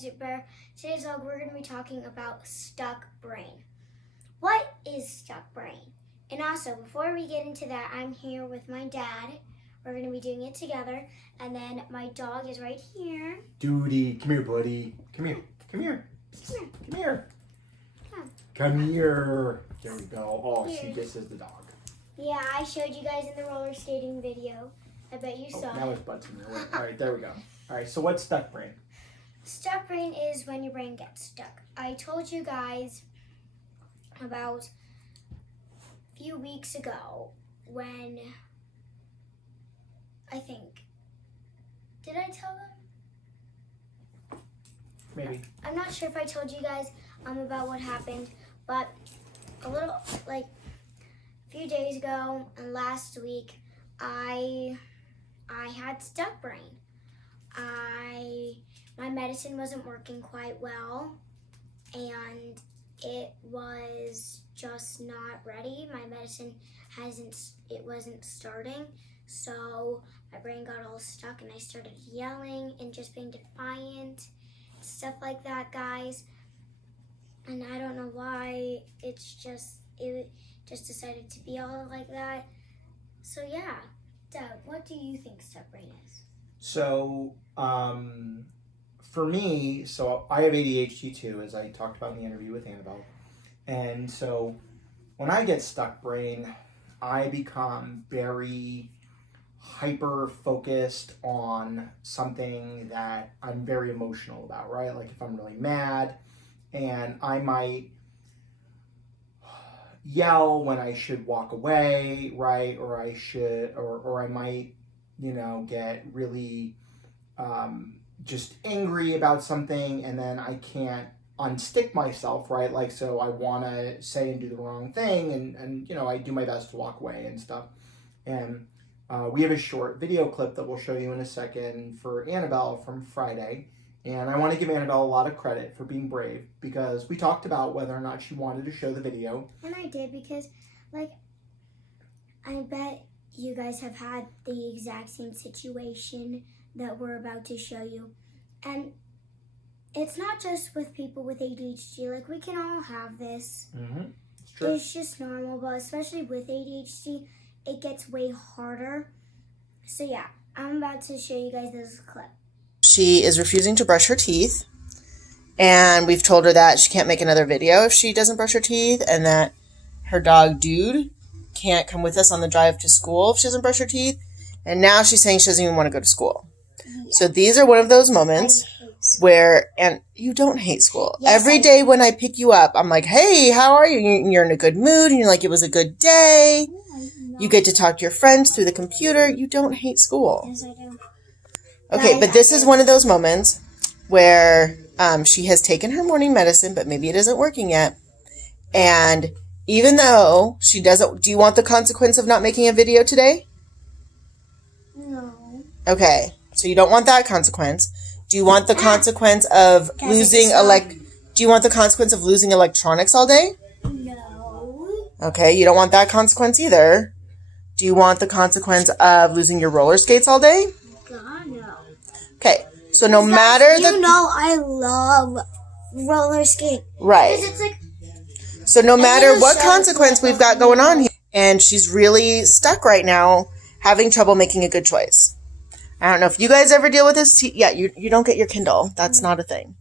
Super. Today's vlog, we're going to be talking about stuck brain. What is stuck brain? And also, before we get into that, I'm here with my dad. We're going to be doing it together. And then my dog is right here. Duty, come here, buddy. Come here. Come here. Come here. Come here. There we go. Oh, see, this is the dog. Yeah, I showed you guys in the roller skating video. I bet you saw it. Now his butt's in there. All right, there we go. All right, so what's stuck brain? Stuck brain is when your brain gets stuck. I told you guys about a few weeks ago when did I tell them? Maybe. I'm not sure if I told you guys about what happened, but a few days ago and last week, I had stuck brain. My medicine wasn't working quite well, and it was just not ready. My medicine wasn't starting, so my brain got all stuck, and I started yelling and just being defiant, stuff like that, guys. And I don't know why it just decided to be all like that. So yeah, Dad, what do you think stuck brain is? So, for me, I have ADHD too, as I talked about in the interview with Annabelle. And so when I get stuck brain, I become very hyper-focused on something that I'm very emotional about, right? Like if I'm really mad, and I might yell when I should walk away, right? Or I might, get really just angry about something, and then I can't unstick myself, right? Like, so I want to say and do the wrong thing, and I do my best to walk away and stuff. And we have a short video clip that we'll show you in a second for Annabelle from Friday. And I want to give Annabelle a lot of credit for being brave, because we talked about whether or not she wanted to show the video. And I did, because, I bet you guys have had the exact same situation that we're about to show you. And it's not just with people with ADHD. We can all have this. Mm-hmm. It's true. It's just normal, but especially with ADHD, it gets way harder. So yeah, I'm about to show you guys this clip. She is refusing to brush her teeth, and we've told her that she can't make another video if she doesn't brush her teeth, and that her dog Dude can't come with us on the drive to school if she doesn't brush her teeth. And now she's saying she doesn't even want to go to school. Yeah. So these are one of those moments where, and you don't hate school. Yes, Every day when I pick you up, I'm like, hey, how are you? You're in a good mood, and you're like, it was a good day. You get to talk to your friends through the computer. You don't hate school. Yes, I do. Okay, but this is one of those moments where she has taken her morning medicine, but maybe it isn't working yet. And even though she doesn't, do you want the consequence of not making a video today? No. Okay, so you don't want that consequence. Do you want the consequence of losing Do you want the consequence of losing electronics all day? No. Okay, you don't want that consequence either. Do you want the consequence of losing your roller skates all day? God, no. Okay, so no matter I love roller skate. Right. Because it's So no matter what consequence we've got going on here, and she's really stuck right now, having trouble making a good choice. I don't know if you guys ever deal with this. Yeah, you don't get your Kindle. That's not a thing.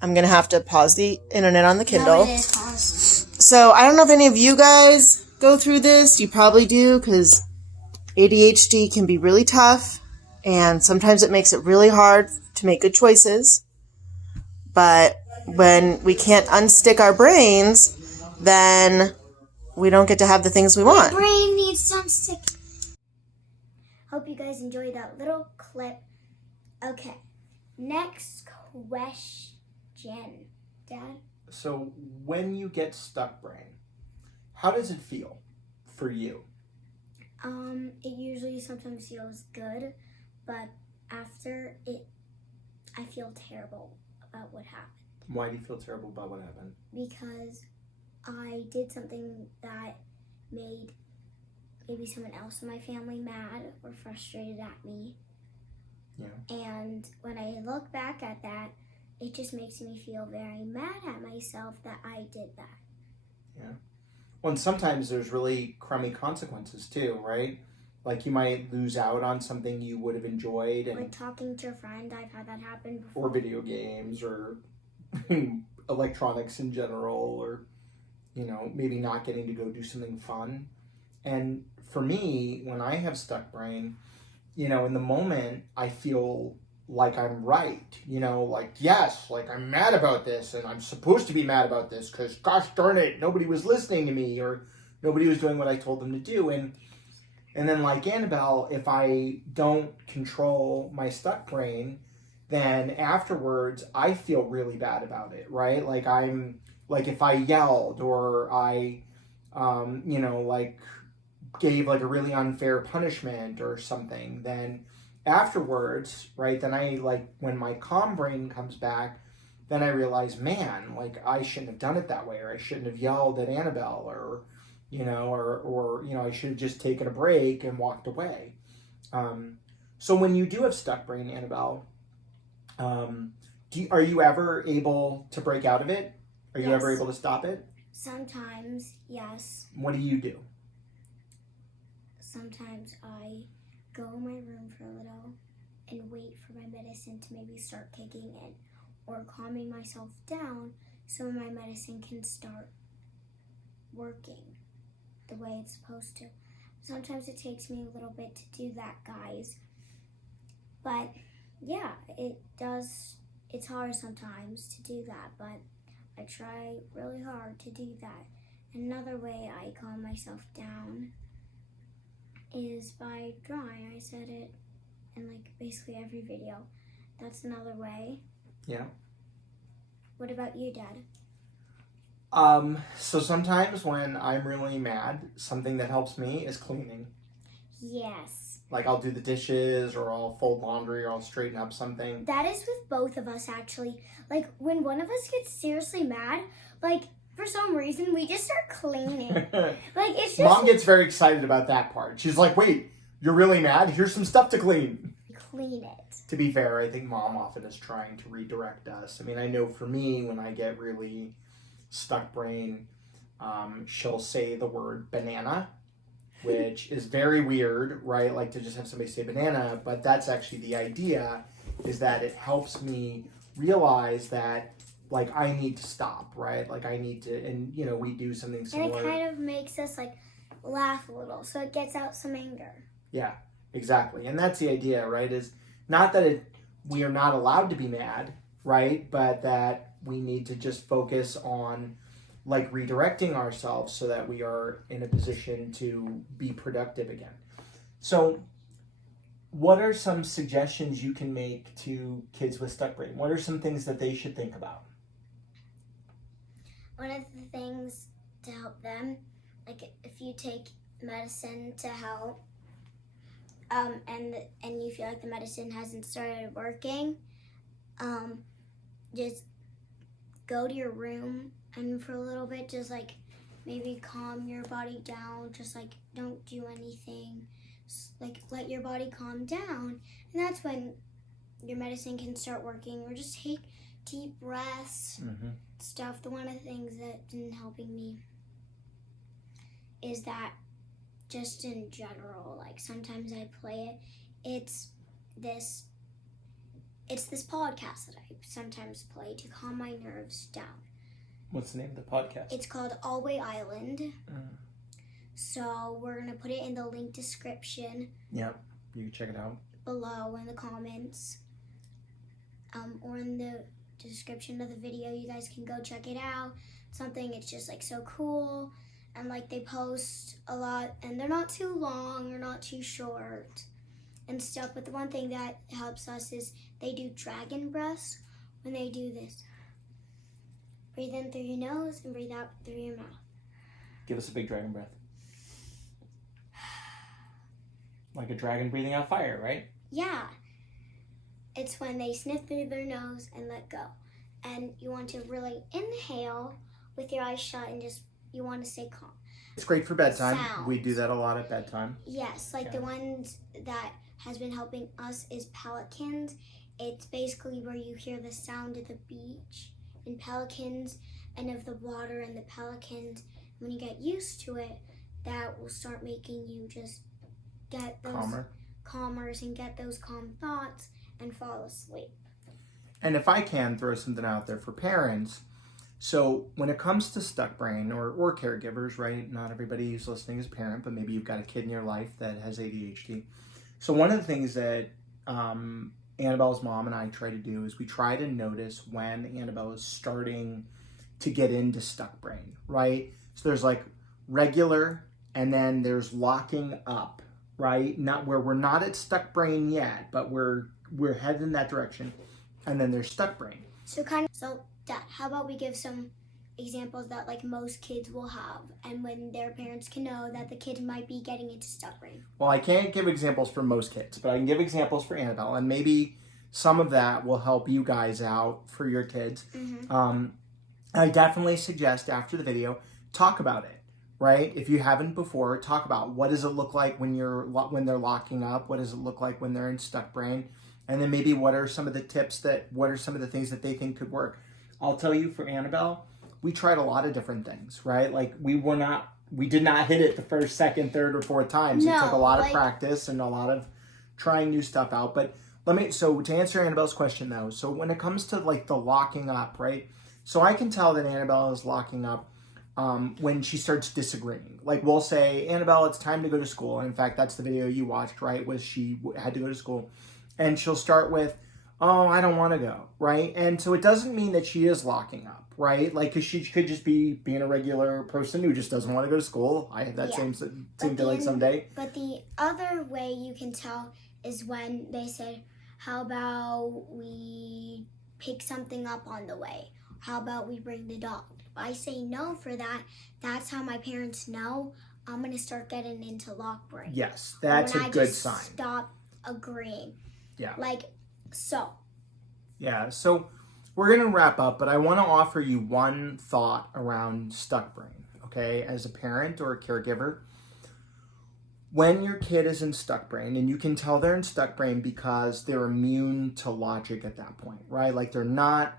I'm going to have to pause the internet on the Kindle. No, it is paused. So I don't know if any of you guys go through this. You probably do, because ADHD can be really tough, and sometimes it makes it really hard to make good choices. But when we can't unstick our brains, then we don't get to have the things we want. My brain needs some stick. Hope you guys enjoyed that little clip. Okay, next question, Dad. So when you get stuck brain, how does it feel for you? It usually sometimes feels good, but after it, I feel terrible about what happened. Why do you feel terrible about what happened? Because I did something that made maybe someone else in my family mad or frustrated at me. Yeah. And when I look back at that, it just makes me feel very mad at myself that I did that. Yeah. Well, and sometimes there's really crummy consequences too, right? Like you might lose out on something you would have enjoyed, and Like talking to a friend, I've had that happen before. or video games, or electronics in general, or maybe not getting to go do something fun. And for me, when I have stuck brain, in the moment I feel like I'm right, like, yes, like I'm mad about this and I'm supposed to be mad about this because gosh darn it, nobody was listening to me, or nobody was doing what I told them to do. And then, like Annabelle, if I don't control my stuck brain, then afterwards I feel really bad about it, right? Like if I yelled, or I like gave like a really unfair punishment or something, then afterwards, right, then I, like, when my calm brain comes back, then I realize, man, like I shouldn't have done it that way, or I shouldn't have yelled at Annabelle, or I should have just taken a break and walked away. So when you do have stuck brain, Annabelle, are you ever able to break out of it? Are you ever Yes. able to stop it? Sometimes, yes. What do you do? Sometimes I go in my room for a little and wait for my medicine to maybe start kicking in, or calming myself down so my medicine can start working the way it's supposed to. Sometimes it takes me a little bit to do that, guys. But yeah, it does. It's hard sometimes to do that, but I try really hard to do that. Another way I calm myself down is by drawing. I said it in like basically every video. That's another way. Yeah. What about you, Dad? So sometimes when I'm really mad, something that helps me is cleaning. Yes. Like I'll do the dishes, or I'll fold laundry, or I'll straighten up something. That is with both of us, actually. Like when one of us gets seriously mad, like for some reason we just start cleaning. Like it's just Mom gets very excited about that part. She's like, wait, you're really mad? Here's some stuff to clean. clean it. To be fair, I think Mom often is trying to redirect us. I mean, I know for me, when I get really stuck brain, she'll say the word banana, which is very weird, right? Like to just have somebody say banana, but that's actually the idea, is that it helps me realize that, like, I need to stop, right? Like I need to, and we do something similar. And it kind of makes us like laugh a little, so it gets out some anger. Yeah, exactly. And that's the idea, right? Is not that we are not allowed to be mad, right? But that we need to just focus on, like, redirecting ourselves so that we are in a position to be productive again. So what are some suggestions you can make to kids with stuck brain? What are some things that they should think about? One of the things to help them, like if you take medicine to help, and you feel like the medicine hasn't started working, just go to your room and for a little bit, just like maybe calm your body down. Just like don't do anything. Like let your body calm down, and that's when your medicine can start working. Or just take deep breaths. Stuff. One of the things that's been helping me is that just in general, like sometimes I play it. It's this podcast that I sometimes play to calm my nerves down. What's the name of the podcast? It's called Alway Island. So we're gonna put it in the link description. Yep, you can check it out below in the comments, or in the description of the video. You guys can go check it out. It's just like so cool. And like they post a lot, and they're not too long or not too short and stuff. But the one thing that helps us is they do dragon breaths. When they do this, breathe in through your nose and breathe out through your mouth. Give us a big dragon breath. Like a dragon breathing out fire, right? Yeah. It's when they sniff through their nose and let go. And you want to really inhale with your eyes shut and just, you want to stay calm. It's great for bedtime. Sounds. We do that a lot at bedtime. Yes, like the ones that has been helping us is pelicans it's basically where you hear the sound of the beach and pelicans and of the water and the pelicans. When you get used to it, that will start making you just get those calmers and get those calm thoughts and fall asleep. And if I can throw something out there for parents, so when it comes to stuck brain or caregivers, right? Not everybody who's listening is a parent, but maybe you've got a kid in your life that has ADHD. So one of the things that Annabelle's mom and I try to do is we try to notice when Annabelle is starting to get into stuck brain, right? So there's like regular, and then there's locking up, right? Not where we're not at stuck brain yet, but we're headed in that direction. And then there's stuck brain. So Dad, how about we give some examples that like most kids will have, and when their parents can know that the kid might be getting into stuck brain. Well, I can't give examples for most kids, but I can give examples for Annabelle, and maybe some of that will help you guys out for your kids. I definitely suggest after the video, talk about it, right? If you haven't before, talk about what does it look like when they're locking up? What does it look like when they're in stuck brain? And then maybe what are some of the things that they think could work? I'll tell you, for Annabelle, we tried a lot of different things, right? Like we did not hit it the first, second, third, or fourth times. It took a lot of practice and a lot of trying new stuff out. But so to answer Annabelle's question though, so when it comes to like the locking up, right? So I can tell that Annabelle is locking up when she starts disagreeing. Like we'll say, Annabelle, it's time to go to school. And in fact, that's the video you watched, right? Was she had to go to school. And she'll start with, oh, I don't want to go, right? And so it doesn't mean that she is locking up, right? Like, because she could just be being a regular person who just doesn't want to go to school. I have that same feeling someday. But the other way you can tell is when they say, how about we pick something up on the way? How about we bring the dog? If I say no for that, that's how my parents know I'm going to start getting into lock brain. Yes, that's a good sign. Stop agreeing. Yeah. Yeah, so we're going to wrap up, but I want to offer you one thought around stuck brain, okay? As a parent or a caregiver, when your kid is in stuck brain, and you can tell they're in stuck brain because they're immune to logic at that point, right? Like they're not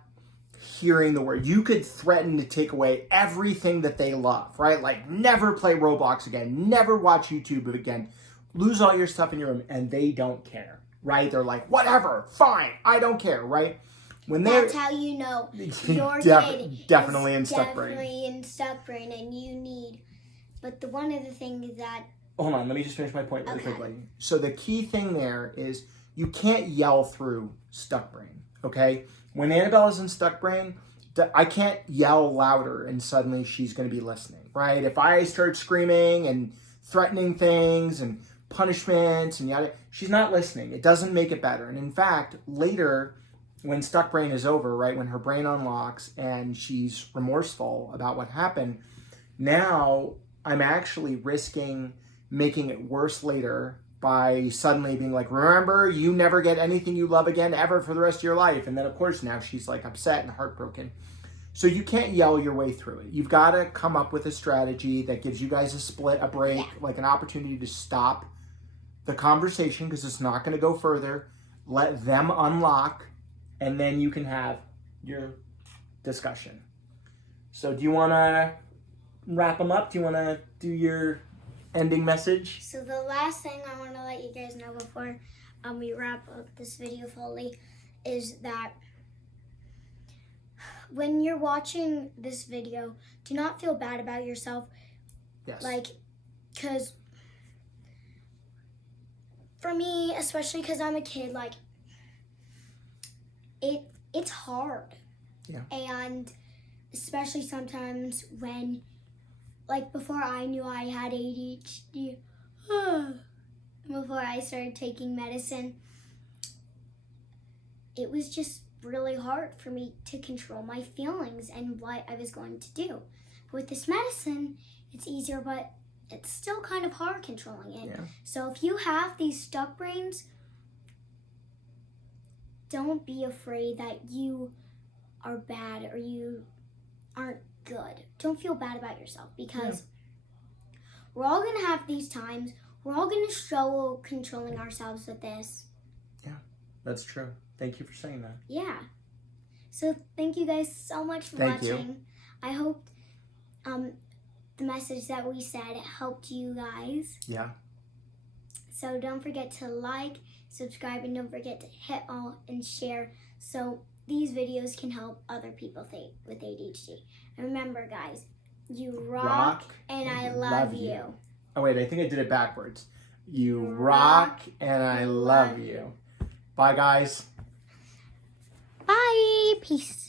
hearing the word. You could threaten to take away everything that they love, right? Like never play Roblox again, never watch YouTube again, lose all your stuff in your room, and they don't care. Right? They're like, whatever, fine, I don't care, right? That's how you know your kid definitely is in stuck definitely in stuck brain, and you need. But one of the things that. Hold on, let me just finish my point really quickly. So the key thing there is you can't yell through stuck brain, okay? When Annabelle is in stuck brain, I can't yell louder and suddenly she's going to be listening, right? If I start screaming and threatening things and punishments and yada, she's not listening. It doesn't make it better. And in fact, later when stuck brain is over, right, when her brain unlocks and she's remorseful about what happened, now I'm actually risking making it worse later by suddenly being like, remember, you never get anything you love again ever for the rest of your life. And then of course now she's like upset and heartbroken. So you can't yell your way through it. You've got to come up with a strategy that gives you guys a break, like an opportunity to stop the conversation because it's not going to go further. Let them unlock, and then you can have your discussion. So do you want to wrap them up? Do you want to do your ending message? So the last thing I want to let you guys know before we wrap up this video fully is that when you're watching this video, do not feel bad about yourself. Yes. Because for me, especially because I'm a kid, it's hard. Yeah. And especially sometimes when, before I knew I had ADHD, before I started taking medicine, it was just really hard for me to control my feelings and what I was going to do. But with this medicine, it's easier, but it's still kind of hard controlling it. Yeah. So if you have these stuck brains, don't be afraid that you are bad or you aren't good. Don't feel bad about yourself because we're all going to have these times. We're all going to struggle controlling ourselves with this. Yeah, that's true. Thank you for saying that. Yeah. So thank you guys so much for Thank you. watching. I hope the message that we said helped you guys. Yeah. So don't forget to like, subscribe, and don't forget to hit all and share so these videos can help other people with ADHD. And remember, guys, you rock and I love you. Oh, wait, I think I did it backwards. You rock and I love you. Bye, guys. Bye. Peace.